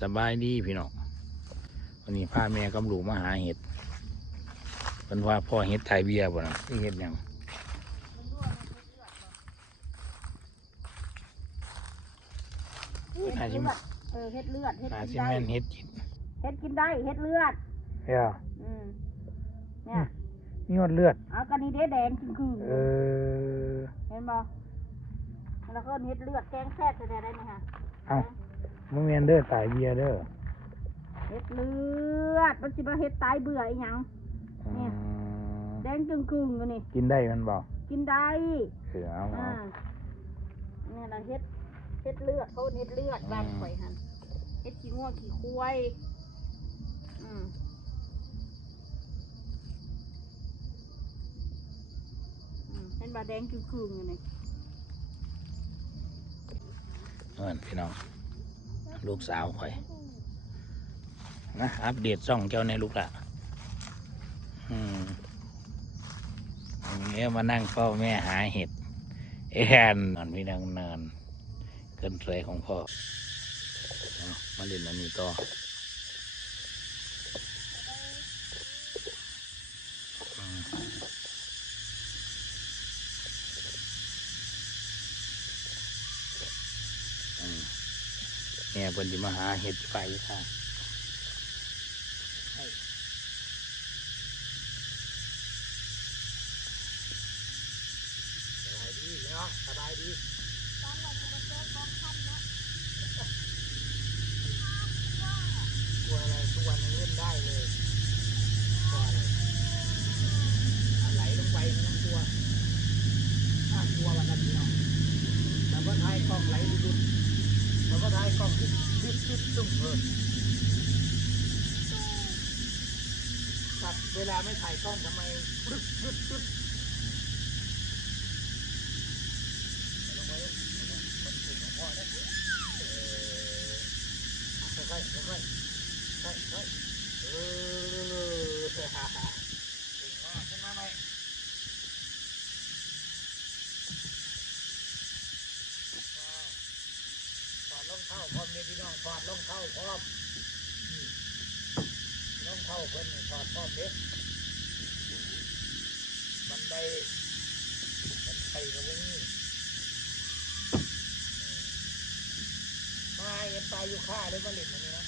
สบายดีพี่น้องวันนี้พาแม่กับลูกมาหาเห็ดเป็นว่าพ่อเห็ดไทยเบียร์บ่นะที่เห็ดยังน่าจะเห็ดเลือดเห็ด น่า กิ จะ นได้ แม่นเห็ดกิน เห็ดกินได้เห็ดเลือดเนี่ยเนี่ยมีหมดเลือดเอากันนี้แดงคือเห็นบ่แล้วก็เห็ดเลือดแกงแซ่บจะได้ไหมคะเอามึงเมียนเด้อไทยเบียร์เด้อเห็ดเลือดมันสิมาเห็ดตายเบื่ออีหยังเนี่ยแดงจึงอันนี้กินได้มันบอกกินได้เอาเนี่ยเราเห็ดเลือดเขาเห็ดเลือดบ้านข่อยหันเห็ดขี้งัวขี้ควายเห็นบาแดงจึงอันนี้พี่น้องลูกสาวข่อยนะอัปเดตช่องเจ้าในลูกละนี้มานั่งเฝ้าแม่หาเห็ดนอนพี่นางนานเกินสวยของพ่อมาเล่นอันนี้ต่อเนี่ยเพิ่นจะมาหาเห็ดไฟค่ะสบายดีฟังว่าจะมาเจอกองทัพเนาะกลัวอะไรทุกวันนี้เล่นได้เลยกลัวอะไรไหลลงไปไม่ต้องกลัวถ้ากลัววันนั้นพี่น้องแต่ว่าท้ายกล้องไหลดุดแต่ว่าท้ายกล้องดึดตุ้มตัดเวลาไม่ถ่ายกล้องทำไมดึดค่อยขึ้นมาไหมถอดรองเท้าพร้อมเนี่ยพี่น้องถอดรองเท้าพร้อมรองเท้าเพิ่นถอดพร้อมเด็กบันไดกับวงนี้มาเอ็นตายอยู่ค่าเลยมาเล่นมันนี่นะ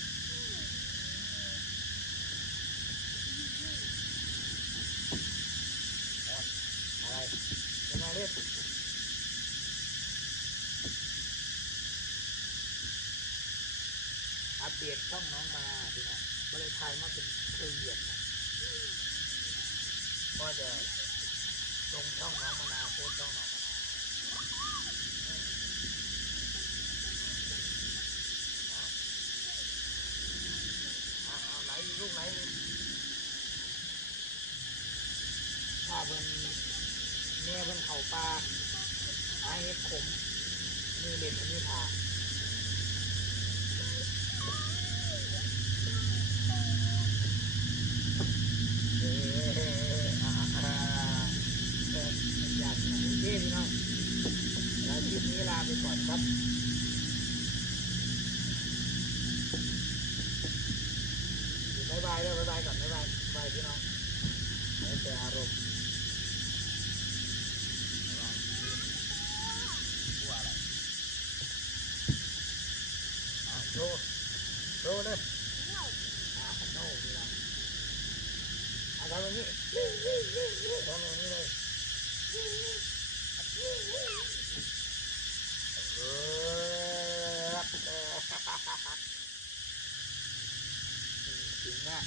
อะไรยังไงเล่นอัปเดตช่องน้องมาพี่น้องก็เลยถ่ายมาเป็นเคยเย็นก็จะลงช่องน้องมานาโพสช่องน้องมานาลูกไหนถ้าเป็นแม่เป็นเขาปลาหาเห็ดขมนี่เล่นอันนี้ผ่าอย่างนี้พี่น้องแล้วคลิปนี้ลาไปก่อนครับบ๊ายบายก่อนบ๊ายบายพี่น้องแล้วแต่อารมณ์โชว์เลยโน่พี่น้องทำแบบนี้เลยถึงนะ